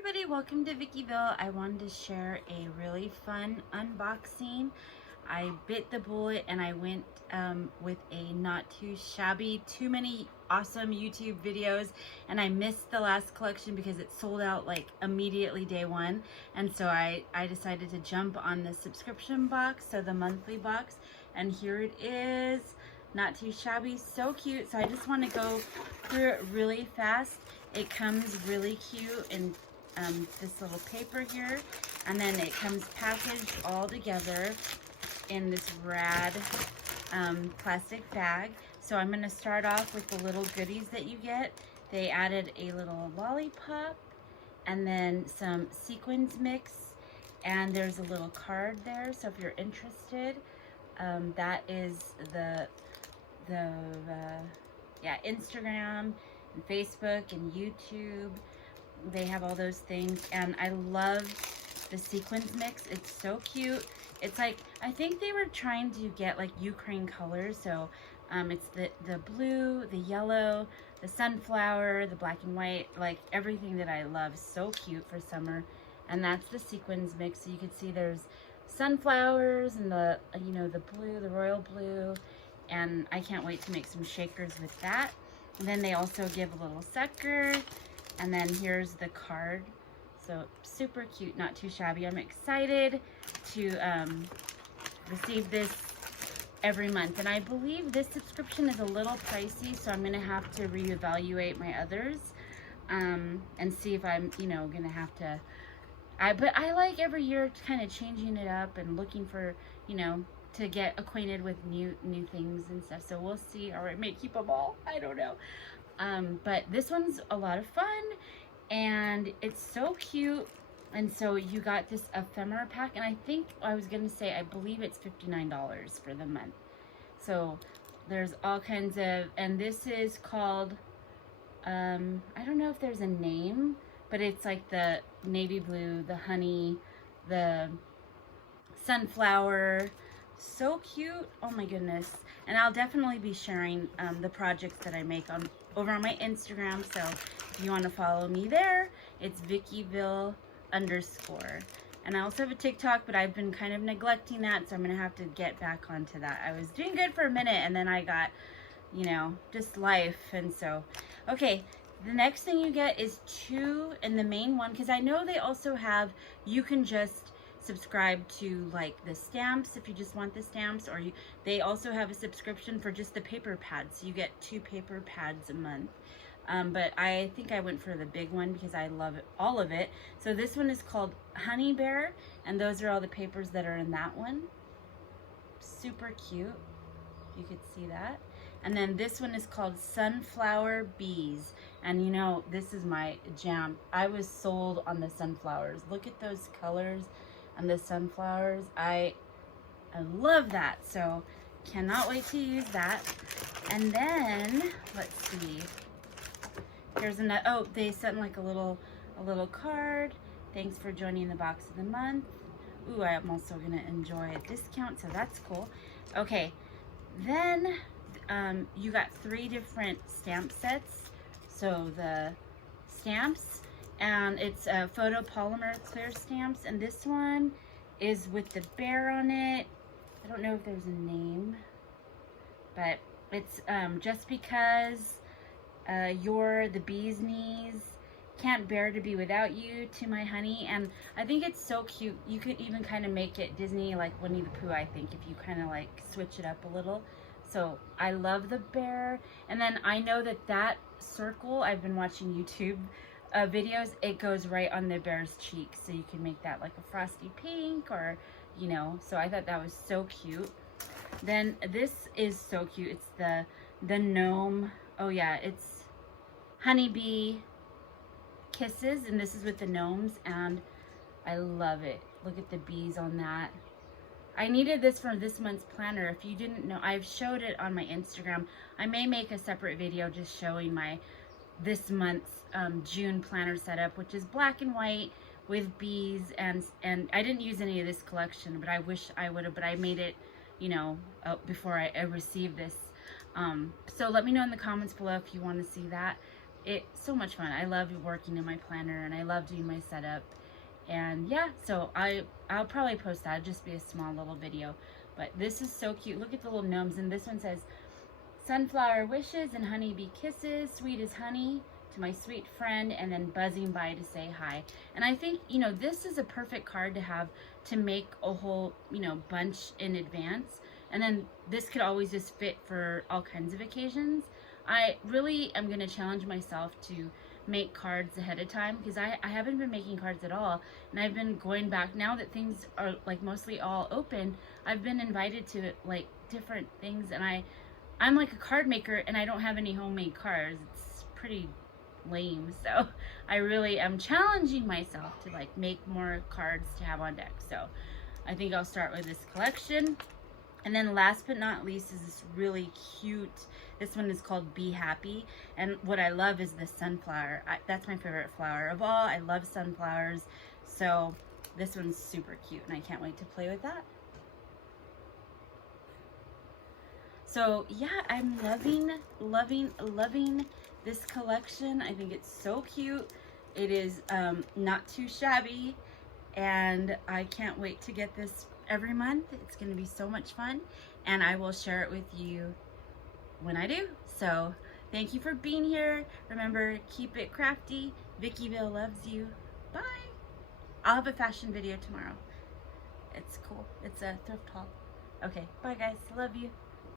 everybody, welcome to Vickyville. I wanted to share a really fun unboxing. I bit the bullet and I went with a not too shabby, too many awesome YouTube videos, and I missed the last collection because it sold out like immediately day one. And so I decided to jump on the subscription box, so the monthly box, and here it is. Not too shabby, so cute. So I just want to go through it really fast. It comes really cute in this little paper here, and then it comes packaged all together in this rad plastic bag. So I'm going to start off with the little goodies that you get. They added a little lollipop and then some sequins mix, and there's a little card there. So if you're interested, that is the Instagram and Facebook and YouTube. They have all those things, and I love the sequins mix. It's so cute. It's like, I think they were trying to get like Ukraine colors, so it's the blue, the yellow, the sunflower, the black and white, like everything that I love. So cute for summer. And that's the sequins mix. So you can see there's sunflowers and the the blue, the royal blue, and I can't wait to make some shakers with that. And then they also give a little sucker, and then here's the card. So super cute, not too shabby. I'm excited to receive this every month, and I believe this subscription is a little pricey, so I'm gonna have to reevaluate my others and see if I'm gonna have to. But I like every year kind of changing it up and looking for to get acquainted with new things and stuff. So we'll see, or I may keep them all, I don't know. But this one's a lot of fun, and it's so cute. And so you got this ephemera pack, and I think I was gonna say, I believe it's $59 for the month. So there's all kinds of, and this is called, I don't know if there's a name, but it's like the navy blue, the honey, the sunflower. So cute. Oh my goodness. And I'll definitely be sharing the projects that I make over on my Instagram. So if you want to follow me there, it's Vickyville_. And I also have a TikTok, but I've been kind of neglecting that, so I'm gonna have to get back onto that. I was doing good for a minute, and then I got just life. And so okay, the next thing you get is two in the main one, because I know they also have, you can just subscribe to like the stamps if you just want the stamps, or they also have a subscription for just the paper pads, so you get 2 paper pads a month. But I think I went for the big one because I love all of it. So this one is called Honey Bear, and those are all the papers that are in that one. Super cute, you could see that. And then this one is called Sunflower Bees, and this is my jam. I was sold on the sunflowers. Look at those colors and the sunflowers. I love that, so cannot wait to use that. And then let's see, here's another, oh, they sent like a little card. Thanks for joining the box of the month. Ooh, I'm also gonna enjoy a discount, so that's cool. Okay, then you got 3 different stamp sets. So the stamps, and it's photopolymer clear stamps, and this one is with the bear on it. I don't know if there's a name, but it's just because you're the bee's knees, can't bear to be without you, to my honey. And I think it's so cute. You could even kind of make it Disney, like Winnie the Pooh, I think, if you kind of like switch it up a little. So I love the bear. And then I know that circle, I've been watching YouTube videos, it goes right on the bear's cheek, so you can make that like a frosty pink, or so I thought that was so cute. Then this is so cute. It's the gnome. Oh yeah, it's honeybee kisses, and this is with the gnomes, and I love it. Look at the bees on that. I needed this for this month's planner. If you didn't know, I've showed it on my Instagram. I may make a separate video just showing my this month's June planner setup, which is black and white with bees, and I didn't use any of this collection, but I wish I would have, but I made it before I received this. So let me know in the comments below if you want to see that. it's so much fun. I love working in my planner, and I love doing my setup. And yeah, so I'll probably post that. It'll just be a small little video. But this is so cute. Look at the little gnomes. And this one says, sunflower wishes and honeybee kisses, sweet as honey to my sweet friend, and then buzzing by to say hi. And I think, you know, this is a perfect card to have to make a whole, you know, bunch in advance. And then this could always just fit for all kinds of occasions. I really am going to challenge myself to make cards ahead of time, because I haven't been making cards at all, and I've been going back now that things are like mostly all open. I've been invited to like different things, and I'm like a card maker and I don't have any homemade cards. It's pretty lame. So I really am challenging myself to like make more cards to have on deck. So I think I'll start with this collection. And then last but not least is this really cute, this one is called Be Happy. And what I love is the sunflower. That's my favorite flower of all. I love sunflowers. So this one's super cute and I can't wait to play with that. So yeah, I'm loving this collection. I think it's so cute. It is not too shabby, and I can't wait to get this every month. It's going to be so much fun, and I will share it with you when I do. So thank you for being here. Remember, keep it crafty. Vickyville loves you. Bye. I'll have a fashion video tomorrow. It's cool. It's a thrift haul. Okay, bye guys. Love you.